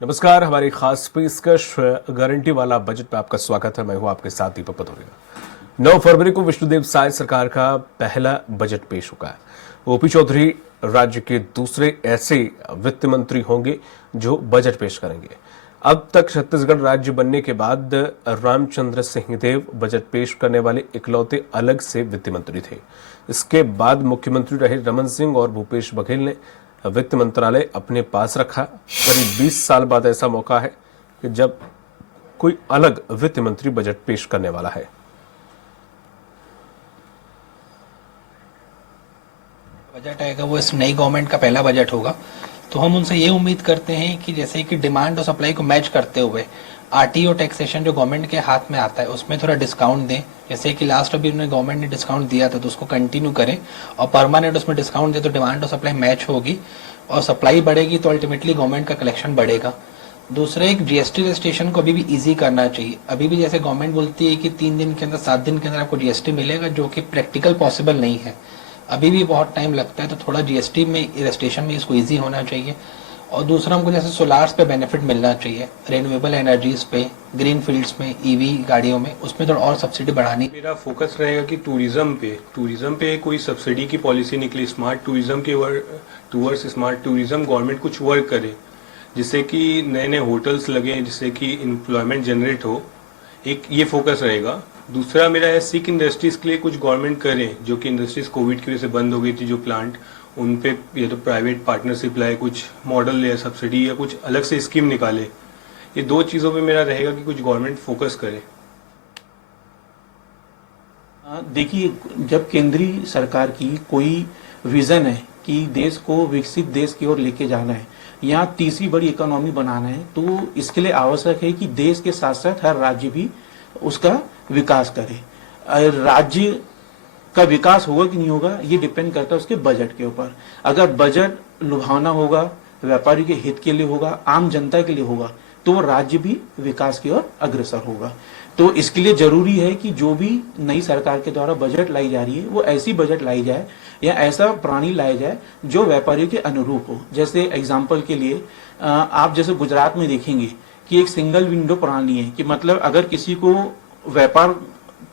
नमस्कार। हमारी खास पेशकश गारंटी वाला बजट पे आपका स्वागत है। मैं हूं आपके साथ दीपक पतौरिया। 9 फरवरी को विष्णुदेव साय सरकार का पहला बजट पेश हुआ है। ओपी चौधरी राज्य के दूसरे ऐसे वित्त मंत्री होंगे जो बजट पेश करेंगे। अब तक छत्तीसगढ़ राज्य बनने के बाद रामचंद्र सिंहदेव बजट पेश करने वाले इकलौते अलग से वित्त मंत्री थे। इसके बाद मुख्यमंत्री रहे रमन सिंह और भूपेश बघेल ने वित्त मंत्रालय अपने पास रखा। करीब 20 साल बाद ऐसा मौका है कि जब कोई अलग वित्त मंत्री बजट पेश करने वाला है। बजट आएगा वो इस नई गवर्नमेंट का पहला बजट होगा, तो हम उनसे ये उम्मीद करते हैं कि जैसे कि डिमांड और सप्लाई को मैच करते हुए आरटीओ टैक्सेशन जो गवर्नमेंट के हाथ में आता है उसमें थोड़ा डिस्काउंट दें। जैसे कि लास्ट अभी उन्होंने गवर्नमेंट ने डिस्काउंट दिया था तो उसको कंटिन्यू करें और परमानेंट उसमें डिस्काउंट दे, तो डिमांड और सप्लाई मैच होगी और सप्लाई बढ़ेगी तो अल्टीमेटली गवर्नमेंट का कलेक्शन बढ़ेगा। दूसरे, एक जीएसटी रजिस्ट्रेशन को अभी भी इजी करना चाहिए। अभी भी जैसे गवर्नमेंट बोलती है कि 3 दिन के अंदर 7 दिन के अंदर आपको जीएसटी मिलेगा, जो कि प्रैक्टिकल पॉसिबल नहीं है। अभी भी बहुत टाइम लगता है, तो थोड़ा जीएसटी में रजिस्ट्रेशन में इसको इजी होना चाहिए। और दूसरा, हमको जैसे सोलार्स पे बेनिफिट मिलना चाहिए, रिन्यूएबल एनर्जीज पे, ग्रीन फील्ड्स में, ईवी गाड़ियों में, उसमें थोड़ा और सब्सिडी बढ़ानी। मेरा फोकस रहेगा कि टूरिज्म पे कोई सब्सिडी की पॉलिसी निकले, स्मार्ट टूरिज्म के टूवर्ड्स स्मार्ट टूरिज्म गवर्नमेंट कुछ वर्क करे, जिससे कि नए नए होटल्स लगे, जिससे कि एम्प्लॉयमेंट जनरेट हो। एक ये फोकस रहेगा। दूसरा मेरा है सिख इंडस्ट्रीज के लिए कुछ गवर्नमेंट करे, जो कि इंडस्ट्रीज कोविड की वजह से बंद हो गई थी, जो प्लांट, उन पे या तो प्राइवेट पार्टनरशिप लाए, कुछ मॉडल या सब्सिडी या कुछ अलग से स्कीम निकाले। ये 2 चीज़ों पे मेरा रहेगा कि कुछ गवर्नमेंट फोकस करे। देखिए, जब केंद्रीय सरकार की कोई विजन है कि देश को विकसित देश की ओर लेके जाना है, यहाँ तीसरी बड़ी इकोनॉमी बनाना है, तो इसके लिए आवश्यक है कि देश के साथ साथ हर राज्य भी उसका विकास करे। राज्य का विकास होगा कि नहीं होगा ये डिपेंड करता है उसके बजट के ऊपर। अगर बजट लुभावना होगा, व्यापारी के हित के लिए होगा, आम जनता के लिए होगा, तो राज्य भी विकास की ओर अग्रसर होगा। तो इसके लिए जरूरी है कि जो भी नई सरकार के द्वारा बजट लाई जा रही है वो ऐसी बजट लाई जाए या ऐसा प्रणाली लाई जाए जो व्यापारियों के अनुरूप हो। जैसे एग्जाम्पल के लिए आप जैसे गुजरात में देखेंगे कि एक सिंगल विंडो प्रणाली है, कि मतलब अगर किसी को व्यापार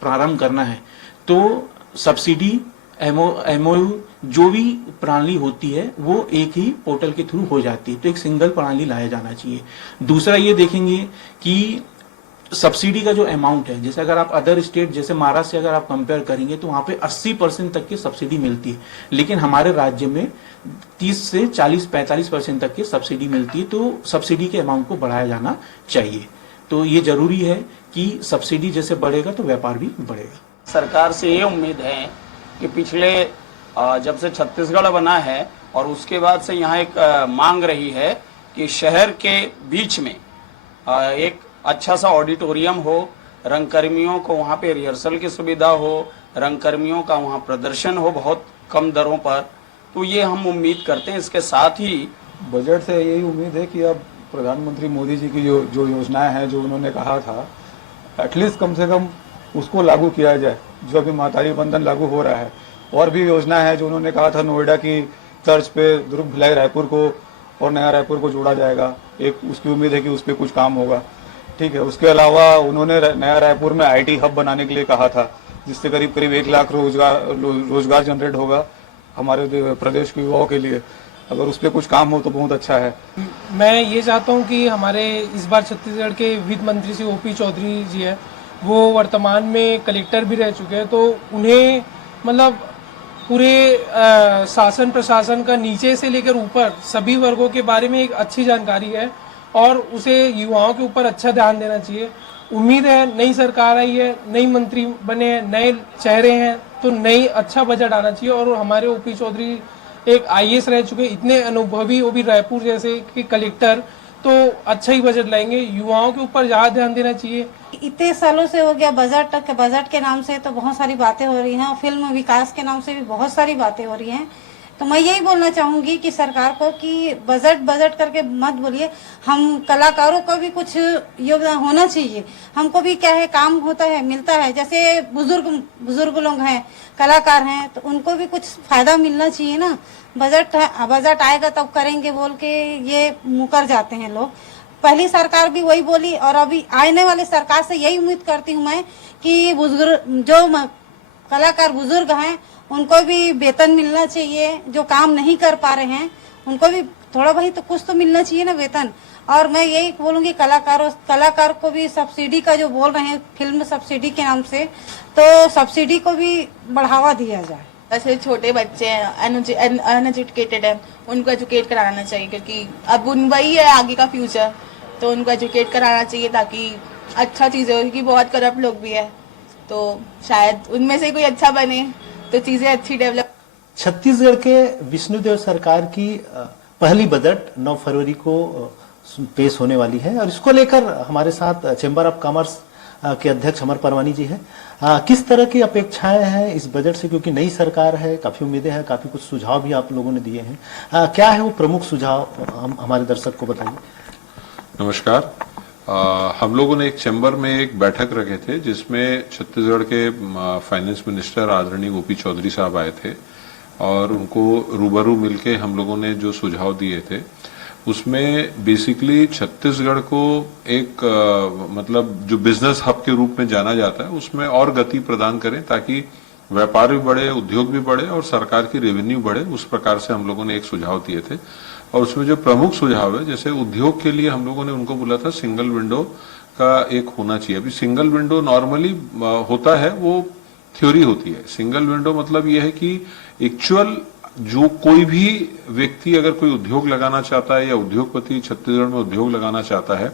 प्रारंभ करना है तो सब्सिडी, एमओयू, जो भी प्रणाली होती है वो एक ही पोर्टल के थ्रू हो जाती है। तो एक सिंगल प्रणाली लाया जाना चाहिए। दूसरा ये देखेंगे कि सब्सिडी का जो अमाउंट है, जैसे अगर आप अदर स्टेट जैसे महाराष्ट्र से अगर आप कंपेयर करेंगे तो वहां पे 80% तक की सब्सिडी मिलती है, लेकिन हमारे राज्य में 30 से 40-45% तक की सब्सिडी मिलती है। तो सब्सिडी के अमाउंट को बढ़ाया जाना चाहिए। तो ये जरूरी है कि सब्सिडी जैसे बढ़ेगा तो व्यापार भी बढ़ेगा। सरकार से ये उम्मीद है कि पिछले जब से छत्तीसगढ़ बना है और उसके बाद से यहाँ एक मांग रही है कि शहर के बीच में एक अच्छा सा ऑडिटोरियम हो, रंगकर्मियों को वहाँ पे रिहर्सल की सुविधा हो, रंगकर्मियों का वहाँ प्रदर्शन हो बहुत कम दरों पर। तो ये हम उम्मीद करते हैं। इसके साथ ही बजट से यही उम्मीद है कि अब प्रधानमंत्री मोदी जी की जो योजनाएं हैं, जो उन्होंने कहा था, एटलीस्ट कम से कम उसको लागू किया जाए। जो अभी मातारी बंधन लागू हो रहा है, और भी योजना है जो उन्होंने कहा था, नोएडा की तर्ज पे दुर्ग भिलाई रायपुर को और नया रायपुर को जोड़ा जाएगा। एक उसकी उम्मीद है कि उस पर कुछ काम होगा। ठीक है। उसके अलावा उन्होंने नया रायपुर में आईटी हब बनाने के लिए कहा था, जिससे करीब करीब 1 लाख रोजगार जनरेट होगा हमारे प्रदेश के युवाओं के लिए। अगर उस पर कुछ काम हो तो बहुत अच्छा है। मैं ये चाहता हूँ कि हमारे इस बार छत्तीसगढ़ के वित्त मंत्री श्री ओपी चौधरी जी हैं, वो वर्तमान में कलेक्टर भी रह चुके हैं, तो उन्हें मतलब पूरे शासन प्रशासन का नीचे से लेकर ऊपर सभी वर्गों के बारे में एक अच्छी जानकारी है और उसे युवाओं के ऊपर अच्छा ध्यान देना चाहिए। उम्मीद है नई सरकार आई है, नई मंत्री बने हैं, नए चेहरे हैं, तो नई अच्छा बजट आना चाहिए। और हमारे ओपी चौधरी एक आईएएस रह चुके, इतने अनुभवी, वो भी रायपुर जैसे कि कलेक्टर, तो अच्छा ही बजट लाएंगे। युवाओं के ऊपर ज्यादा ध्यान देना चाहिए। इतने सालों से हो गया बजट के नाम से तो बहुत सारी बातें हो रही हैं और फिल्म विकास के नाम से भी बहुत सारी बातें हो रही हैं। तो मैं यही बोलना चाहूंगी कि सरकार को कि बजट करके मत बोलिए। हम कलाकारों को भी कुछ योगदान होना चाहिए। हमको भी क्या है, काम होता है, मिलता है। जैसे बुजुर्ग लोग हैं, कलाकार हैं, तो उनको भी कुछ फायदा मिलना चाहिए ना। बजट आएगा तब करेंगे बोल के ये मुकर जाते हैं लोग। पहली सरकार भी वही बोली और अभी आने वाली सरकार से यही उम्मीद करती हूँ मैं कि बुजुर्ग जो कलाकार बुजुर्ग हैं उनको भी वेतन मिलना चाहिए, जो काम नहीं कर पा रहे हैं उनको भी थोड़ा भाई तो कुछ तो मिलना चाहिए ना वेतन। और मैं यही बोलूंगी कलाकार को भी सब्सिडी का जो बोल रहे हैं फिल्म सब्सिडी के नाम से, तो सब्सिडी को भी बढ़ावा दिया जाए। ऐसे छोटे बच्चे हैं अनएजुकेटेड हैं, उनको एजुकेट कराना चाहिए क्योंकि अब वही है आगे का फ्यूचर, तो उनको एजुकेट कराना चाहिए ताकि अच्छा चीज़ें हो, क्योंकि बहुत करप्ट लोग भी है, तो शायद उनमें से कोई अच्छा बने तो चीज़ें अच्छी डेवलप। छत्तीसगढ़ के विष्णुदेव सरकार की पहली बजट 9 फरवरी को पेश होने वाली है और इसको लेकर हमारे साथ चेंबर ऑफ कॉमर्स के अध्यक्ष अमर परवानी जी हैं। किस तरह की अपेक्षाएं हैं इस बजट से, क्योंकि नई सरकार है, काफी उम्मीदें हैं, काफी कुछ सुझाव भी आप लोगों ने दिए हैं। क्या है वो प्रमुख सुझाव, हम हमारे दर्शक को बताइए। नमस्कार। हम लोगों ने एक चैम्बर में एक बैठक रखे थे जिसमें छत्तीसगढ़ के फाइनेंस मिनिस्टर आदरणीय ओपी चौधरी साहब आए थे और उनको रूबरू मिलके हम लोगों ने जो सुझाव दिए थे उसमें बेसिकली छत्तीसगढ़ को एक मतलब जो बिजनेस हब के रूप में जाना जाता है उसमें और गति प्रदान करें ताकि व्यापार भी बढ़े, उद्योग भी बढ़े और सरकार की रेवेन्यू बढ़े। उस प्रकार से हम लोगों ने एक सुझाव दिए थे और उसमें जो प्रमुख सुझाव है, जैसे उद्योग के लिए हम लोगों ने उनको बोला था सिंगल विंडो का एक होना चाहिए। अभी सिंगल विंडो नॉर्मली होता है, वो थ्योरी होती है। सिंगल विंडो मतलब ये है कि एक्चुअल जो कोई भी व्यक्ति अगर कोई उद्योग लगाना चाहता है या उद्योगपति छत्तीसगढ़ में उद्योग लगाना चाहता है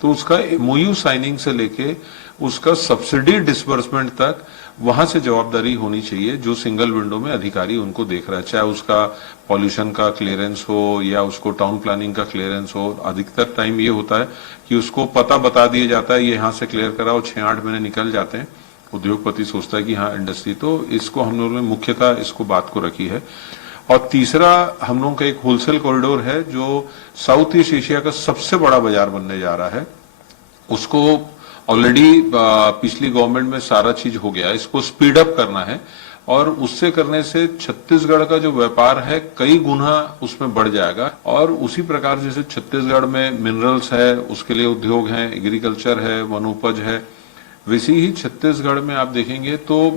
तो उसका एमओयू साइनिंग से लेके उसका सब्सिडी डिसबर्समेंट तक वहां से जवाबदारी होनी चाहिए जो सिंगल विंडो में अधिकारी उनको देख रहा है, चाहे उसका पॉल्यूशन का क्लियरेंस हो या उसको टाउन प्लानिंग का क्लियरेंस हो। अधिकतर टाइम ये होता है कि उसको पता बता दिया जाता है ये यहाँ से क्लियर कराओ, 6-8 महीने निकल जाते हैं। उद्योगपति सोचता है कि हाँ इंडस्ट्री, तो इसको हम लोगों ने मुख्यतः इसको बात को रखी है। और तीसरा हम लोगों का एक होलसेल कॉरिडोर है जो साउथ ईस्ट एशिया का सबसे बड़ा बाजार बनने जा रहा है। उसको ऑलरेडी पिछली गवर्नमेंट में सारा चीज हो गया, इसको स्पीड अप करना है और उससे करने से छत्तीसगढ़ का जो व्यापार है कई गुना उसमें बढ़ जाएगा। और उसी प्रकार जैसे छत्तीसगढ़ में मिनरल्स है उसके लिए उद्योग है, एग्रीकल्चर है, वनोपज है, वैसे ही छत्तीसगढ़ में आप देखेंगे तो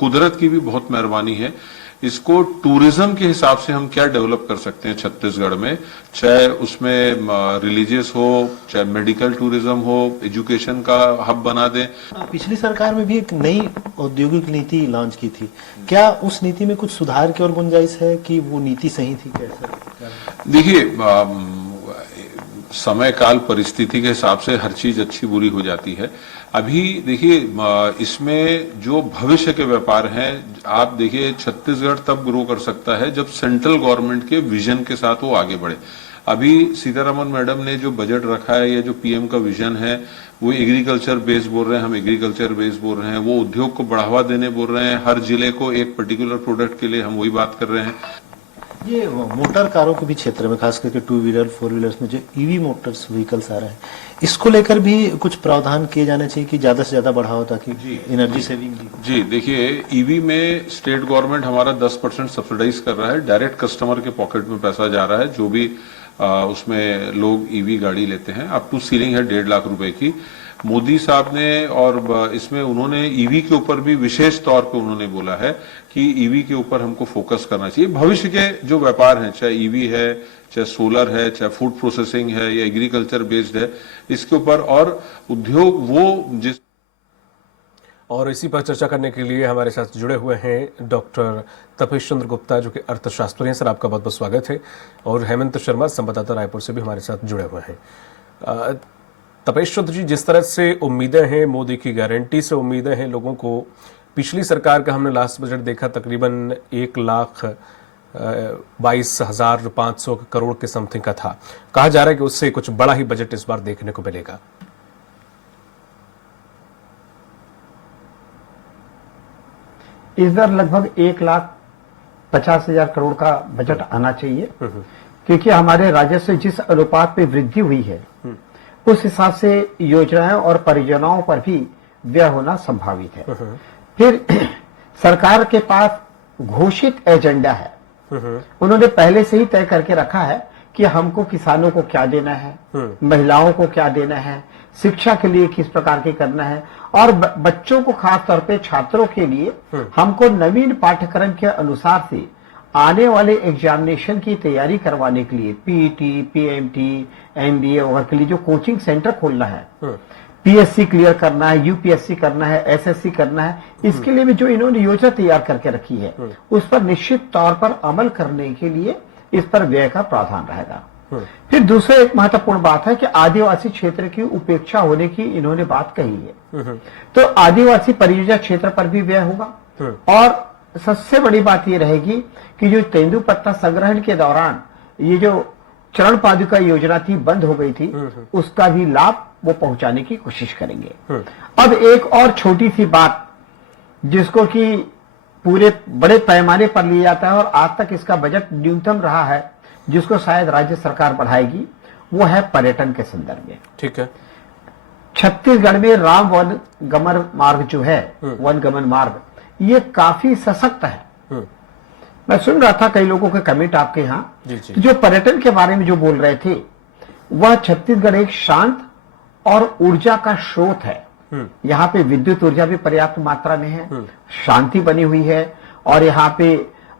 कुदरत की भी बहुत मेहरबानी है। इसको टूरिज्म के हिसाब से हम क्या डेवलप कर सकते हैं छत्तीसगढ़ में, चाहे उसमें रिलीजियस हो, चाहे मेडिकल टूरिज्म हो, एजुकेशन का हब बना दें। पिछली सरकार में भी एक नई औद्योगिक नीति लॉन्च की थी, क्या उस नीति में कुछ सुधार की और गुंजाइश है कि वो नीति सही थी? कैसे देखिए, समय काल परिस्थिति के हिसाब से हर चीज अच्छी बुरी हो जाती है। अभी देखिए इसमें जो भविष्य के व्यापार हैं, आप देखिए छत्तीसगढ़ तब ग्रो कर सकता है जब सेंट्रल गवर्नमेंट के विजन के साथ वो आगे बढ़े। अभी सीतारमन मैडम ने जो बजट रखा है या जो पीएम का विजन है वो एग्रीकल्चर बेस्ड बोल रहे हैं, हम एग्रीकल्चर बेस्ड बोल रहे हैं, वो उद्योग को बढ़ावा देने बोल रहे हैं, हर जिले को एक पर्टिकुलर प्रोडक्ट के लिए हम वही बात कर रहे हैं। ये मोटर कारों के भी क्षेत्र में खास करके 2 व्हीलर 4 व्हीलर्स में जो ईवी मोटर्स व्हीकल्स आ रहे हैं, इसको लेकर भी कुछ प्रावधान किए जाने चाहिए कि ज्यादा से ज्यादा बढ़ाओ ताकि एनर्जी सेविंग भी। जी देखिए, ईवी में स्टेट गवर्नमेंट हमारा 10% सब्सिडाइज कर रहा है, डायरेक्ट कस्टमर के पॉकेट में पैसा जा रहा है। जो भी उसमें लोग ईवी गाड़ी लेते हैं, अप टू सीलिंग है 1.5 लाख रुपए की। मोदी साहब ने और इसमें उन्होंने ईवी के ऊपर भी विशेष तौर पे उन्होंने बोला है कि ईवी के ऊपर हमको फोकस करना चाहिए। भविष्य के जो व्यापार हैं, चाहे ईवी है, चाहे सोलर है, चाहे फूड प्रोसेसिंग है या एग्रीकल्चर बेस्ड है, इसके ऊपर और उद्योग वो जिस। और इसी पर चर्चा करने के लिए हमारे साथ जुड़े हुए हैं डॉक्टर तपेश चंद्र गुप्ता जो कि अर्थशास्त्री हैं। सर, आपका बहुत बहुत स्वागत है। और हेमंत शर्मा संवाददाता रायपुर से भी हमारे साथ जुड़े हुए हैं। तपेश चंद्र जी, जिस तरह से उम्मीदें हैं, मोदी की गारंटी से उम्मीदें हैं लोगों को, पिछली सरकार का हमने लास्ट बजट देखा तकरीबन 1,22,500 करोड़ के समथिंग का था। कहा जा रहा है कि उससे कुछ बड़ा ही बजट इस बार देखने को मिलेगा। इस बार लगभग 1,50,000 करोड़ का बजट आना चाहिए, क्योंकि हमारे राजस्व जिस अनुपात में वृद्धि हुई है उस हिसाब से योजनाओं और परियोजनाओं पर भी व्यय होना संभावित है। फिर सरकार के पास घोषित एजेंडा है, उन्होंने पहले से ही तय करके रखा है कि हमको किसानों को क्या देना है, महिलाओं को क्या देना है, शिक्षा के लिए किस प्रकार के करना है, और बच्चों को खास तौर पे छात्रों के लिए हमको नवीन पाठ्यक्रम के अनुसार से आने वाले एग्जामिनेशन की तैयारी करवाने के लिए पीईटी, पीएमटी, एमबीए वगैरह के लिए जो कोचिंग सेंटर खोलना है, पीएससी क्लियर करना है, यूपीएससी करना है, एसएससी करना है, इसके लिए भी जो इन्होंने योजना तैयार करके रखी है उस पर निश्चित तौर पर अमल करने के लिए इस पर व्यय का प्रावधान रहेगा। फिर दूसरा एक महत्वपूर्ण बात है कि आदिवासी क्षेत्र की उपेक्षा होने की इन्होंने बात कही है, तो आदिवासी परियोजना क्षेत्र पर भी व्यय होगा। और सबसे बड़ी बात यह रहेगी कि जो तेंदुपत्ता संग्रहण के दौरान ये जो चरण पादुका योजना थी, बंद हो गई थी, उसका भी लाभ वो पहुंचाने की कोशिश करेंगे। अब एक और छोटी सी बात जिसको कि पूरे बड़े पैमाने पर लिया जाता है और आज तक इसका बजट न्यूनतम रहा है, जिसको शायद राज्य सरकार बढ़ाएगी, वो है पर्यटन के संदर्भ में। ठीक है। छत्तीसगढ़ में राम वन गमन मार्ग जो है, वन गमन मार्ग, ये काफी सशक्त है। मैं सुन रहा था कई लोगों के कमेंट आपके यहाँ, तो जो पर्यटन के बारे में जो बोल रहे थे, वह छत्तीसगढ़ एक शांत और ऊर्जा का स्रोत है। यहाँ पे विद्युत ऊर्जा भी पर्याप्त मात्रा में है, शांति बनी हुई है, और यहाँ पे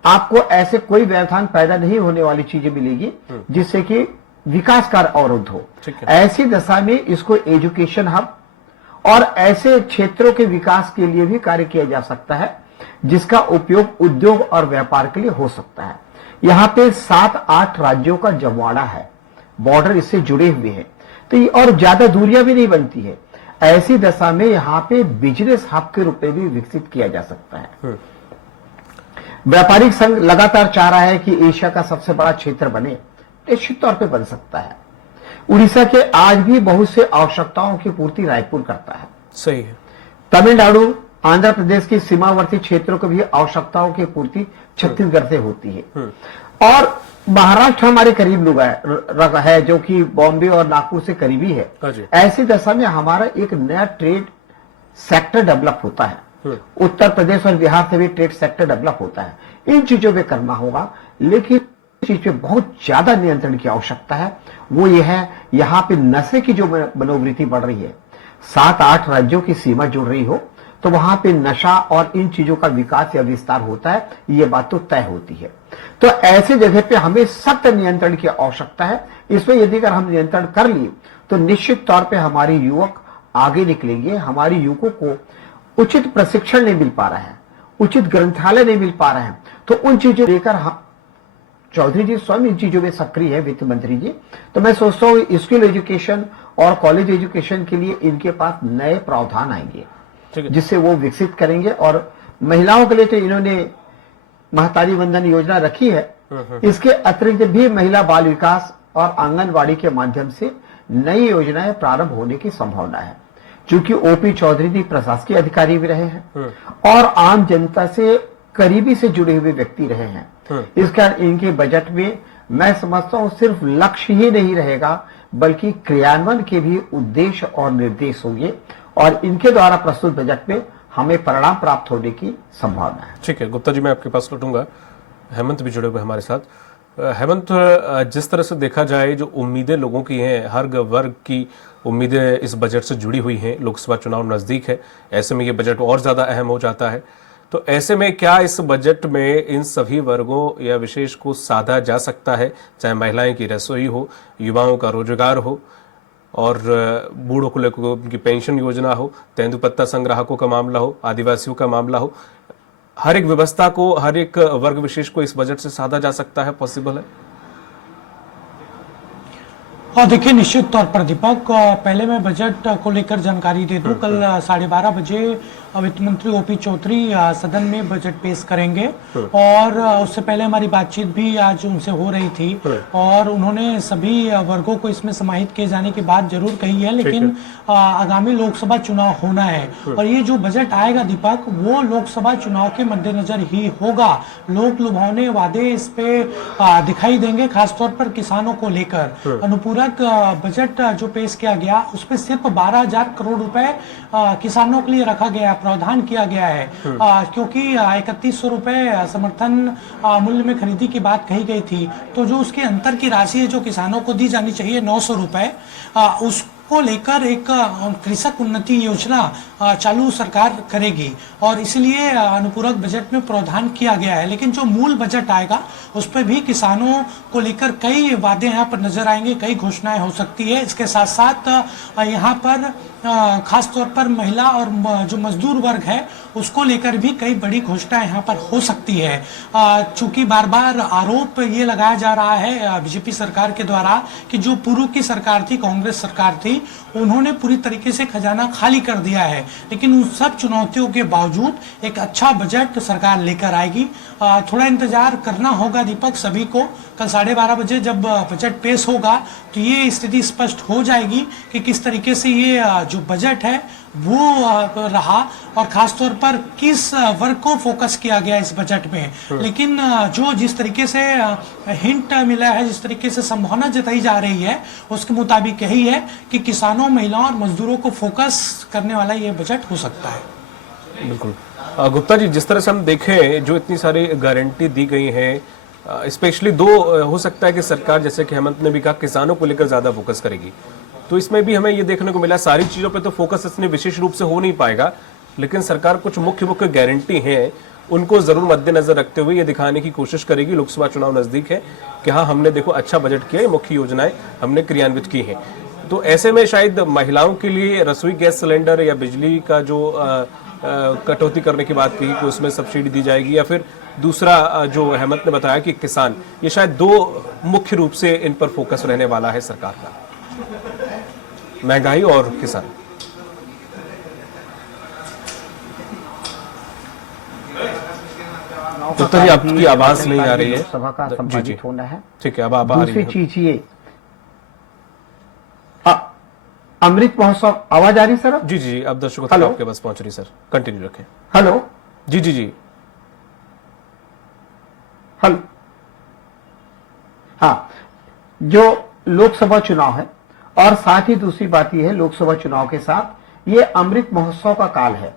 आपको ऐसे कोई व्यवधान पैदा नहीं होने वाली चीजें मिलेगी जिससे कि विकास कार्य अवरुद्ध हो। ऐसी दशा में इसको एजुकेशन हब और ऐसे क्षेत्रों के विकास के लिए भी कार्य किया जा सकता है, जिसका उपयोग उद्योग और व्यापार के लिए हो सकता है। यहाँ पे 7-8 राज्यों का जमवाड़ा है, बॉर्डर इससे जुड़े हुए हैं, तो ये और ज्यादा दूरियां भी नहीं बनती है। ऐसी दशा में यहाँ पे बिजनेस हब के रूप में भी विकसित किया जा सकता है। व्यापारिक संघ लगातार चाह रहा है कि एशिया का सबसे बड़ा क्षेत्र बने, निश्चित तौर पे बन सकता है। उड़ीसा के आज भी बहुत से आवश्यकताओं की पूर्ति रायपुर करता है। सही है। तमिलनाडु, आंध्र प्रदेश की सीमावर्ती क्षेत्रों को भी आवश्यकताओं की पूर्ति छत्तीसगढ़ से होती है। और महाराष्ट्र हमारे करीब लोग है जो कि बॉम्बे और नागपुर से करीबी है। ऐसी दशा में हमारा एक नया ट्रेड सेक्टर डेवलप होता है। उत्तर प्रदेश और बिहार से भी ट्रेड सेक्टर डेवलप होता है। इन चीजों पे करना होगा, लेकिन चीज पे बहुत ज्यादा नियंत्रण की आवश्यकता है। वो ये है, यहाँ पे नशे की जो मनोवृत्ति बढ़ रही है, 7-8 राज्यों की सीमा जुड़ रही हो, तो वहां पे नशा और इन चीजों का विकास या विस्तार होता है, ये बात तो तय होती है। तो ऐसे जगह पे हमें सख्त नियंत्रण की आवश्यकता है। इसमें यदि अगर हम नियंत्रण कर लिए तो निश्चित तौर पे हमारे युवक आगे निकलेंगे। हमारे युवकों को उचित प्रशिक्षण नहीं मिल पा रहा है, उचित ग्रंथालय नहीं मिल पा रहे हैं, तो उन चीजों लेकर हम चौधरी जी स्वयं इन चीजों में सक्रिय है, वित्त मंत्री जी। तो मैं सोचता हूँ स्कूल एजुकेशन और कॉलेज एजुकेशन के लिए इनके पास नए प्रावधान आएंगे, जिससे वो विकसित करेंगे। और महिलाओं के लिए तो इन्होंने महतारी वंदन योजना रखी है। इसके अतिरिक्त भी महिला बाल विकास और आंगनबाड़ी के माध्यम से नई योजनाएं प्रारंभ होने की संभावना है। क्योंकि ओपी चौधरी जी प्रशासकीय अधिकारी भी रहे हैं और आम जनता से करीबी से जुड़े हुए व्यक्ति रहे हैं। इस कारण इनके बजट में मैं समझता हूं सिर्फ लक्ष्य ही नहीं रहेगा, बल्कि क्रियान्वयन के भी उद्देश्य और निर्देश होंगे, और इनके द्वारा प्रस्तुत बजट में हमें परिणाम प्राप्त होने की संभावना है। ठीक है गुप्ता जी, मैं आपके पास लौटूंगा। हेमंत भी जुड़े हुए हमारे साथ। हेमंत, जिस तरह से देखा जाए, जो उम्मीदें लोगों की हैं, हर वर्ग की उम्मीदें इस बजट से जुड़ी हुई हैं। लोकसभा चुनाव नजदीक है, ऐसे में ये बजट और ज्यादा अहम हो जाता है। तो ऐसे में क्या इस बजट में इन सभी वर्गों या विशेष को साधा जा सकता है, चाहे महिलाएं की रसोई हो, युवाओं का रोजगार हो, और बूढ़ों को लेकर उनकी पेंशन योजना हो, तेंदुपत्ता संग्राहकों का मामला हो, आदिवासियों का मामला हो, हर एक व्यवस्था को, हर एक वर्ग विशेष को इस बजट से साधा जा सकता है, पॉसिबल है? और देखिए, निश्चित तौर पर दीपक, पहले मैं बजट को लेकर जानकारी दे दूं। कल 12:30 बजे वित्त मंत्री ओपी चौधरी सदन में बजट पेश करेंगे, और उससे पहले हमारी बातचीत भी आज उनसे हो रही थी, और उन्होंने सभी वर्गों को इसमें समाहित किए जाने की बात जरूर कही है। लेकिन आगामी लोकसभा चुनाव होना है, और ये जो बजट आएगा दीपक, वो लोकसभा चुनाव के मद्देनजर ही होगा। लोक लुभावने वादे इस पे दिखाई देंगे, खासतौर पर किसानों को लेकर। अनुपूरक अनुपूरक बजट जो पेश किया गया उसमें सिर्फ 12,000 करोड़ रुपए किसानों के लिए रखा गया, प्रावधान किया गया है, क्योंकि 3100 रुपए समर्थन मूल्य में खरीदी की बात कही गई थी। तो जो उसके अंतर की राशि है जो किसानों को दी जानी चाहिए 900 रुपए, उसको लेकर एक कृषक उन्नति योजना चालू सरकार करेगी और इसलिए अनुपूरक बजट में प्रावधान किया गया है। लेकिन जो मूल बजट आएगा उस पर भी किसानों को लेकर कई वादे यहाँ पर नजर आएंगे, कई घोषणाएं हो सकती है। इसके साथ साथ यहाँ पर खास तौर पर महिला और जो मजदूर वर्ग है उसको लेकर भी कई बड़ी घोषणाएं यहाँ पर हो सकती है। चूंकि बार बार आरोप ये लगाया जा रहा है बीजेपी सरकार के द्वारा कि जो पूर्व की सरकार थी, कांग्रेस सरकार थी, उन्होंने पूरी तरीके से खजाना खाली कर दिया है। लेकिन उन सब चुनौतियों के बावजूद एक अच्छा बजट सरकार लेकर आएगी। थोड़ा इंतजार करना होगा दीपक सभी को। कल 12:30 बजे जब बजट पेश होगा तो ये स्थिति स्पष्ट हो जाएगी कि किस तरीके से ये जो बजट है वो रहा और खास तौर पर किस वर्ग को फोकस किया गया इस बजट में। लेकिन जो जिस तरीके से हिंट मिला है, जिस तरीके से संभावना जताई जा रही है, उसके मुताबिक यही है कि किसानों, महिलाओं और मजदूरों को फोकस करने वाला ये बजट हो सकता है। बिल्कुल। गुप्ता जी, जिस तरह से हम देखें जो इतनी सारी गारंटी दी गई है, स्पेशली दो हो सकता है कि सरकार, जैसे कि हेमंत ने भी कहा, किसानों को लेकर ज्यादा फोकस करेगी, तो इसमें भी हमें ये देखने को मिला सारी चीजों पे तो फोकस इसने विशेष रूप से हो नहीं पाएगा, लेकिन सरकार कुछ मुख्य गारंटी हैं उनको जरूर मद्देनजर रखते हुए ये दिखाने की कोशिश करेगी, लोकसभा चुनाव नजदीक है, कि हाँ हमने देखो अच्छा बजट किया है, मुख्य योजनाएं हमने क्रियान्वित की हैं। तो ऐसे में शायद महिलाओं के लिए रसोई गैस सिलेंडर या बिजली का जो कटौती करने की बात कही कि उसमें सब्सिडी दी जाएगी, या फिर दूसरा जो हेमंत ने बताया कि किसान, ये शायद दो मुख्य रूप से इन पर फोकस रहने वाला है सरकार का, महंगाई और किसान। तो जी आपकी आवाज नहीं आ रही है, सभा का संपादित होना है। ठीक है, अब आप आ रही है। दूसरी चीज ये अमृत महोत्सव, आवाज आ रही सर? जी जी, अब दर्शकों तक आपके पास पहुंच रही सर, कंटिन्यू रखें। हेलो जी जी जी, हेलो। हाँ, जो लोकसभा चुनाव है और साथ ही दूसरी बात यह है, लोकसभा चुनाव के साथ ये अमृत महोत्सव का काल है।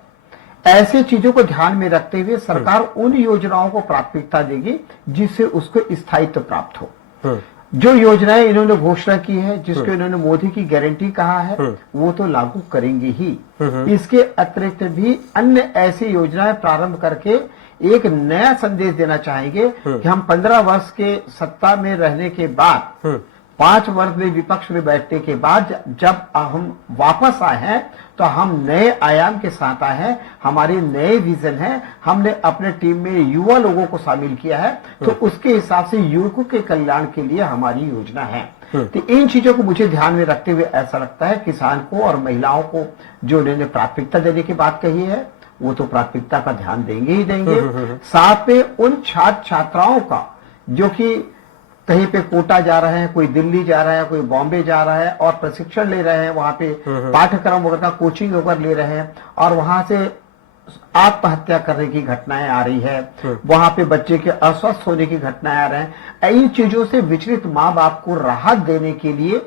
ऐसे चीजों को ध्यान में रखते हुए सरकार उन योजनाओं को प्राथमिकता देगी जिससे उसको स्थायित्व प्राप्त हो। जो योजनाएं इन्होंने घोषणा की है, जिसको इन्होंने मोदी की गारंटी कहा है, वो तो लागू करेंगे ही। इसके अतिरिक्त भी अन्य ऐसी योजनाएं प्रारंभ करके एक नया संदेश देना चाहेंगे कि हम 15 वर्ष के सत्ता में रहने के बाद, 5 वर्ष में विपक्ष में बैठने के बाद जब हम वापस आए हैं तो हम नए आयाम के साथ आए हैं, हमारे नए विजन है, हमने अपने टीम में युवा लोगों को शामिल किया है, तो उसके हिसाब से युवकों के कल्याण के लिए हमारी योजना है। तो इन चीजों को मुझे ध्यान में रखते हुए ऐसा लगता है किसान को और महिलाओं को जो उन्होंने प्राथमिकता देने की बात कही है वो तो प्राथमिकता का ध्यान देंगे ही देंगे। साथ में उन छात्र छात्राओं का जो कि कहीं पे कोटा जा रहे हैं, कोई दिल्ली जा रहा है, कोई बॉम्बे जा रहा है और प्रशिक्षण ले रहे हैं, वहां पे पाठ्यक्रम वगैरह का कोचिंग वगैरह ले रहे हैं और वहां से आत्महत्या करने की घटनाएं आ रही है, वहां पे बच्चे के अस्वस्थ होने की घटनाएं आ रहे हैं। इन चीजों से विचलित माँ बाप को राहत देने के लिए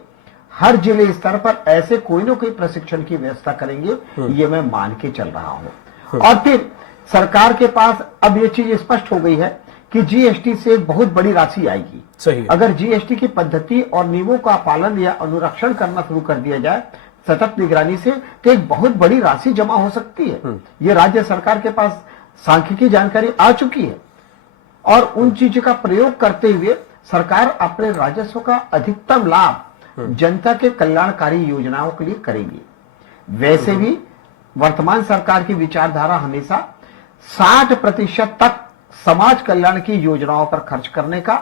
हर जिले स्तर पर ऐसे कोई ना कोई प्रशिक्षण की व्यवस्था करेंगे, ये मैं मान के चल रहा हूं। और फिर सरकार के पास अब ये चीज स्पष्ट हो गई है कि जीएसटी से एक बहुत बड़ी राशि आएगी। सही है। अगर जीएसटी की पद्धति और नियमों का पालन या अनुरक्षण करना शुरू कर दिया जाए सतत निगरानी से, तो एक बहुत बड़ी राशि जमा हो सकती है। ये राज्य सरकार के पास सांख्यिकी जानकारी आ चुकी है और उन चीजों का प्रयोग करते हुए सरकार अपने राजस्व का अधिकतम लाभ जनता के कल्याणकारी योजनाओं के लिए करेगी। वैसे भी वर्तमान सरकार की विचारधारा हमेशा 60% तक समाज कल्याण की योजनाओं पर खर्च करने का,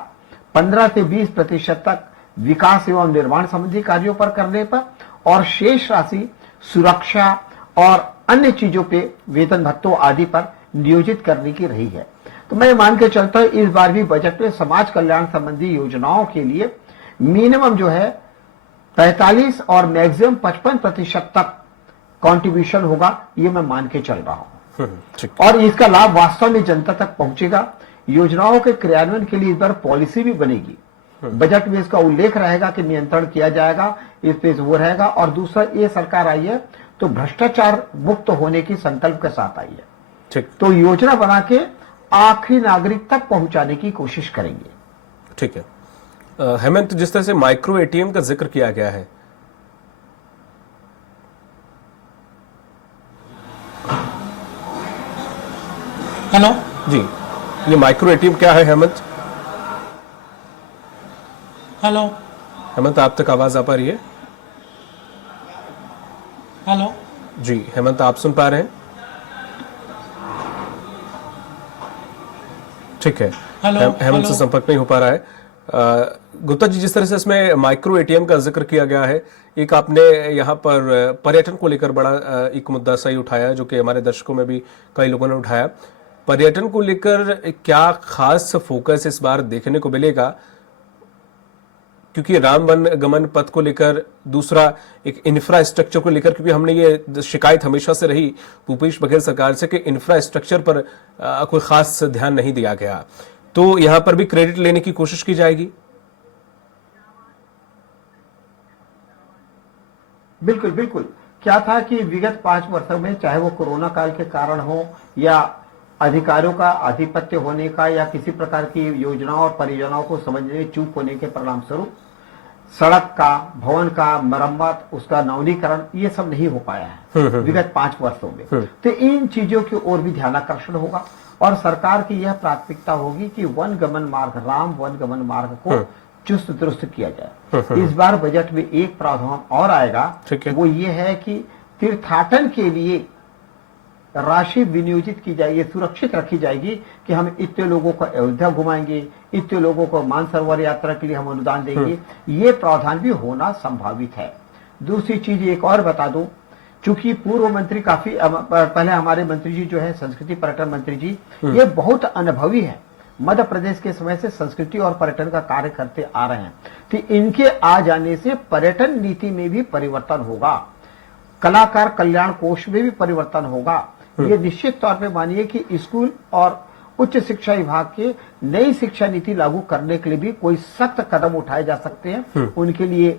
15 से 20% तक विकास एवं निर्माण संबंधी कार्यों पर करने पर और शेष राशि सुरक्षा और अन्य चीजों पे, वेतन भत्तों आदि पर नियोजित करने की रही है। तो मैं मान के चलता हूं इस बार भी बजट में समाज कल्याण संबंधी योजनाओं के लिए मिनिमम जो है 45 और मैक्सिमम 55% तक कंट्रीब्यूशन होगा, ये मैं मान के चल रहा हूं। और इसका लाभ वास्तव में जनता तक पहुंचेगा। योजनाओं के क्रियान्वयन के लिए इस बार पॉलिसी भी बनेगी बजट में इसका उल्लेख रहेगा कि नियंत्रण किया जाएगा, इस पे वो रहेगा। और दूसरा, ये सरकार आई है तो भ्रष्टाचार मुक्त होने की संकल्प के साथ आई है। ठीक, तो योजना बना के आखिरी नागरिक तक पहुंचाने की कोशिश करेंगे। ठीक है। हेमंत, जिस तरह से माइक्रो एटीएम का जिक्र किया गया है, हेलो जी, ये माइक्रो एटीएम क्या है हेमंत? हेलो हेमंत, आप तक आवाज आ पा रही है? हेलो जी हेमंत, आप सुन पा रहे हैं? ठीक है, हेमंत से संपर्क नहीं हो पा रहा है। गुप्ता जी, जिस तरह से इसमें माइक्रो एटीएम का जिक्र किया गया है, एक आपने यहाँ पर पर्यटन को लेकर बड़ा एक मुद्दा सही उठाया, जो कि हमारे दर्शकों में भी कई लोगों ने उठाया। पर्यटन को लेकर क्या खास फोकस इस बार देखने को मिलेगा? क्योंकि राम वन गमन पथ को लेकर, दूसरा एक इंफ्रास्ट्रक्चर को लेकर, क्योंकि हमने ये शिकायत हमेशा से रही भूपेश बघेल सरकार से कि इंफ्रास्ट्रक्चर पर कोई खास ध्यान नहीं दिया गया, तो यहां पर भी क्रेडिट लेने की कोशिश की जाएगी? बिल्कुल बिल्कुल। क्या था कि विगत 5 वर्षों में, चाहे वो कोरोना काल के कारण हो या अधिकारियों का आधिपत्य होने का या किसी प्रकार की योजनाओं और परियोजनाओं को समझने में चूक होने के परिणाम स्वरूप, सड़क का, भवन का मरम्मत, उसका नवीनीकरण, ये सब नहीं हो पाया है विगत 5 वर्षों में। तो इन चीजों की ओर भी ध्यानाकर्षण होगा और सरकार की यह प्राथमिकता होगी कि वन गमन मार्ग, राम वन गमन मार्ग को चुस्त दुरुस्त किया जाए। इस बार बजट में एक प्रावधान और आएगा, वो ये है कि तीर्थाटन के लिए राशि विनियोजित की जाएगी, सुरक्षित रखी जाएगी कि हम इतने लोगों को अयोध्या घुमाएंगे, इतने लोगों को मानसरोवर यात्रा के लिए हम अनुदान देंगे। ये प्रावधान भी होना संभावित है। दूसरी चीज एक और बता दूं, चूंकि पूर्व मंत्री काफी पहले हमारे मंत्री जी जो है संस्कृति पर्यटन मंत्री जी, ये बहुत अनुभवी है, मध्य प्रदेश के समय से संस्कृति और पर्यटन का कार्य करते आ रहे हैं। तो इनके आ जाने से पर्यटन नीति में भी परिवर्तन होगा, कलाकार कल्याण कोष में भी परिवर्तन होगा। ये निश्चित तौर पे मानिए कि स्कूल और उच्च शिक्षा विभाग के नई शिक्षा नीति लागू करने के लिए भी कोई सख्त कदम उठाए जा सकते हैं। उनके लिए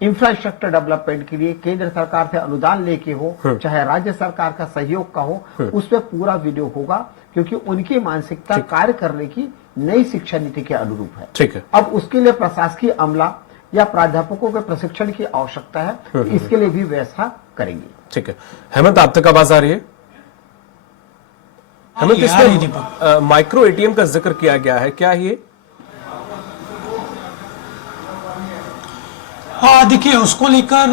इंफ्रास्ट्रक्चर डेवलपमेंट के लिए केंद्र सरकार से अनुदान लेके हो, चाहे राज्य सरकार का सहयोग का हो, उस पर पूरा विनियोग होगा, क्योंकि उनकी मानसिकता कार्य करने की नई शिक्षा नीति के अनुरूप है। ठीक है। अब उसके लिए प्रशासकीय अमला या प्राध्यापकों के प्रशिक्षण की आवश्यकता है, तो इसके लिए भी व्यवस्था करेंगे। ठीक है। हेमंत, आप तक आवाज आ रही है? हेमंत, इसमें माइक्रो एटीएम का जिक्र किया गया है, क्या ये? देखिए, उसको लेकर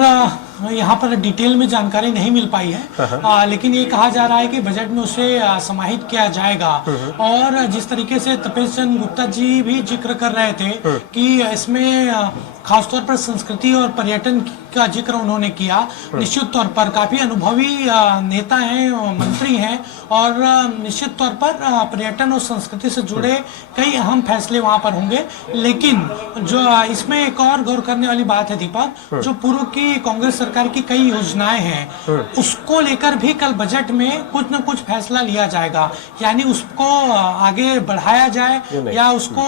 यहाँ पर डिटेल में जानकारी नहीं मिल पाई है, लेकिन ये कहा जा रहा है कि बजट में उसे समाहित किया जाएगा। और जिस तरीके से तपेश चंद गुप्ता जी भी जिक्र कर रहे थे कि इसमें खासतौर पर संस्कृति और पर्यटन का जिक्र उन्होंने किया, निश्चित तौर पर काफी अनुभवी नेता हैं, मंत्री हैं, और निश्चित तौर पर पर्यटन और संस्कृति से जुड़े कई अहम फैसले वहां पर होंगे। लेकिन जो इसमें एक और गौर करने वाली बात है दीपक, जो पूर्व की कांग्रेस सरकार की कई योजनाएं हैं, उसको लेकर भी कल बजट में कुछ न कुछ फैसला लिया जाएगा, यानी उसको आगे बढ़ाया जाए या उसको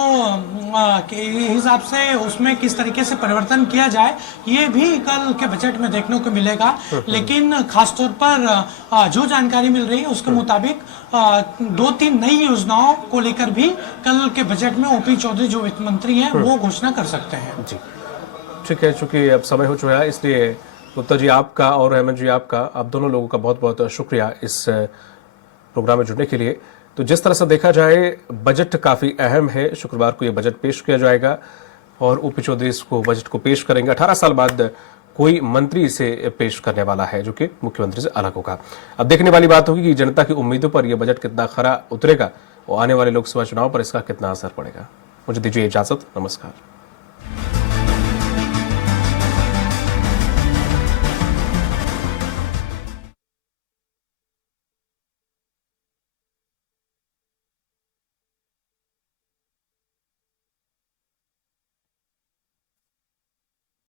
के हिसाब से उसमें किस तरीके से परिवर्तन किया जाए, ये भी कल के बजट में देखने को मिलेगा। लेकिन खासतौर पर जो जानकारी मिल रही है उसके मुताबिक 2-3 नई योजनाओं को लेकर भी कल के बजट में ओपी चौधरी जो वित्त मंत्री हैं वो घोषणा कर सकते हैं। जी ठीक है, चूंकि अब समय हो चुका है, इसलिए गुप्ता जी आपका और हेमंत जी आपका, आप दोनों लोगों का बहुत बहुत शुक्रिया इस प्रोग्राम में जुड़ने के लिए। तो जिस तरह से देखा जाए, बजट काफी अहम है। शुक्रवार को यह बजट पेश किया जाएगा और ओपी चौधरी इसको बजट को पेश करेंगे। 18 साल बाद कोई मंत्री इसे पेश करने वाला है, जो कि मुख्यमंत्री से अलग होगा। अब देखने वाली बात होगी कि जनता की उम्मीदों पर यह बजट कितना खरा उतरेगा और आने वाले लोकसभा चुनाव पर इसका कितना असर पड़ेगा। मुझे दीजिए इजाजत, नमस्कार।